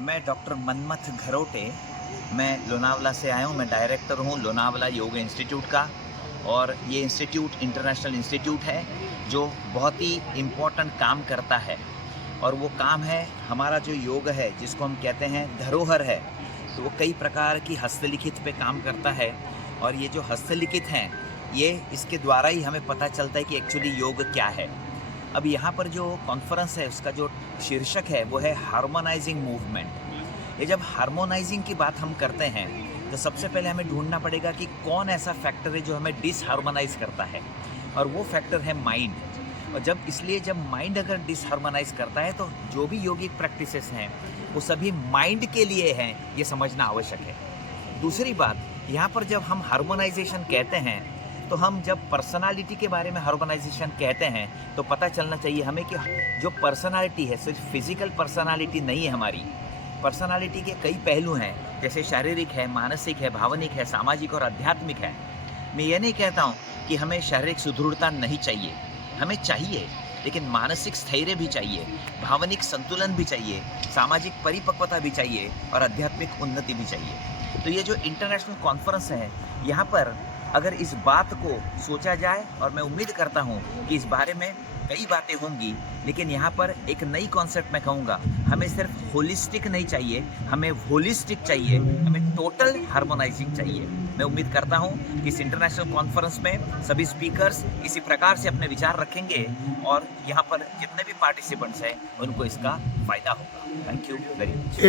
मैं डॉक्टर मनमथ घरोटे, मैं लोनावला से आया हूँ। मैं डायरेक्टर हूँ लोनावला योग इंस्टीट्यूट का। और ये इंस्टीट्यूट इंटरनेशनल इंस्टीट्यूट है जो बहुत ही इम्पोर्टेंट काम करता है। और वो काम है हमारा जो योग है, जिसको हम कहते हैं धरोहर है। तो वो कई प्रकार की हस्तलिखित पे काम करता है। और ये जो हस्तलिखित हैं, ये इसके द्वारा ही हमें पता चलता है कि एक्चुअली योग क्या है। अब यहाँ पर जो कॉन्फ्रेंस है, उसका जो शीर्षक है वो है हार्मोनाइजिंग मूवमेंट। ये जब हार्मोनाइजिंग की बात हम करते हैं तो सबसे पहले हमें ढूंढना पड़ेगा कि कौन ऐसा फैक्टर है जो हमें डिसहार्मोनाइज करता है, और वो फैक्टर है माइंड। और जब माइंड अगर डिसहार्मोनाइज करता है तो जो भी योगिक प्रैक्टिसेस हैं वो सभी माइंड के लिए हैं, ये समझना आवश्यक है। दूसरी बात, यहाँ पर जब हम हार्मोनाइजेशन कहते हैं तो हम जब पर्सनालिटी के बारे में हार्मोनाइजेशन कहते हैं तो पता चलना चाहिए हमें कि जो पर्सनालिटी है सिर्फ फिजिकल पर्सनालिटी नहीं है। हमारी पर्सनालिटी के कई पहलू हैं, जैसे शारीरिक है, मानसिक है, भावनिक है, सामाजिक और आध्यात्मिक है। मैं ये नहीं कहता हूँ कि हमें शारीरिक सुदृढ़ता नहीं चाहिए, हमें चाहिए, लेकिन मानसिक स्थैर्य भी चाहिए, भावनिक संतुलन भी चाहिए, सामाजिक परिपक्वता भी चाहिए और आध्यात्मिक उन्नति भी चाहिए। तो ये जो इंटरनेशनल कॉन्फ्रेंस है, यहाँ पर अगर इस बात को सोचा जाए, और मैं उम्मीद करता हूँ कि इस बारे में कई बातें होंगी, लेकिन यहाँ पर एक नई कॉन्सेप्ट मैं कहूँगा, हमें सिर्फ होलिस्टिक नहीं चाहिए, हमें होलिस्टिक चाहिए, हमें टोटल हार्मोनाइजिंग चाहिए। मैं उम्मीद करता हूँ कि इस इंटरनेशनल कॉन्फ्रेंस में सभी स्पीकर्स इसी प्रकार से अपने विचार रखेंगे और यहाँ पर जितने भी पार्टिसिपेंट्स हैं उनको इसका फ़ायदा होगा। Thank you very much.